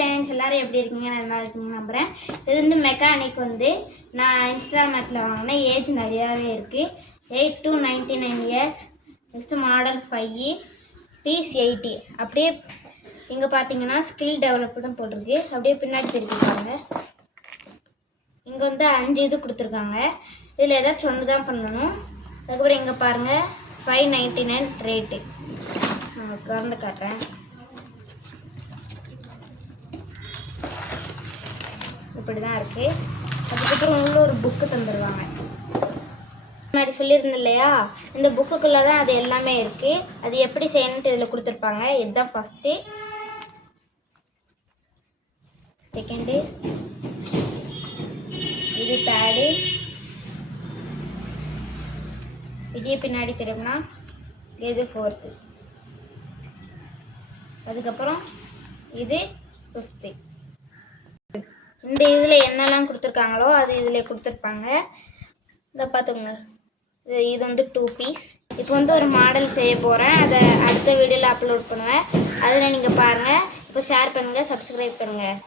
Friends எல்லாரும் எப்படி இருக்கீங்க? நல்லா இருக்கீங்க நம்புகிறேன். இது வந்து மெக்கானிக் வந்து நான் இன்ஸ்டாமேட்டில் வாங்கினேன். ஏஜ் நிறையாவே இருக்குது. 8 to 99 years. Next model 5 piece 80. அப்படியே இங்கே பார்த்தீங்கன்னா ஸ்கில் டெவலப்டும் போட்டிருக்கு. அப்படியே பின்னாடி திருப்பிப்பாங்க. இங்கே வந்து 5 இது கொடுத்துருக்காங்க. இதில் ஏதாச்சும் ஒன்று தான் பண்ணணும். அதுக்கப்புறம் இங்கே பாருங்கள் 599 ரேட்டு. நான் திறந்து காட்டுறேன். இப்படி தான் இருக்குது. அதுக்கப்புறம் உள்ள ஒரு புக்கு தந்துடுவாங்க. முன்னாடி சொல்லியிருந்தேன் இல்லையா, இந்த புக்குக்குள்ளே தான் அது எல்லாமே இருக்குது. அது எப்படி செய்யணுன்ட்டு இதில் கொடுத்துருப்பாங்க. இதுதான் ஃபஸ்ட்டு. செகண்டு இது தேர்டு. இதே பின்னாடி திரும்பினா இது ஃபோர்த்து. அதுக்கப்புறம் இது ஃபிஃப்த்து. இந்த இதில் என்னெல்லாம் கொடுத்துருக்காங்களோ அது இதில் கொடுத்துருப்பாங்க. இதை பார்த்துக்கோங்க. இது வந்து 2 பீஸ். இப்போ வந்து ஒரு மாடல் செய்ய போகிறேன். அதை அடுத்த வீடியோவில் அப்லோட் பண்ணுவேன். அதில் நீங்கள் பாருங்கள். இப்போ ஷேர் பண்ணுங்கள், சப்ஸ்கிரைப் பண்ணுங்கள்.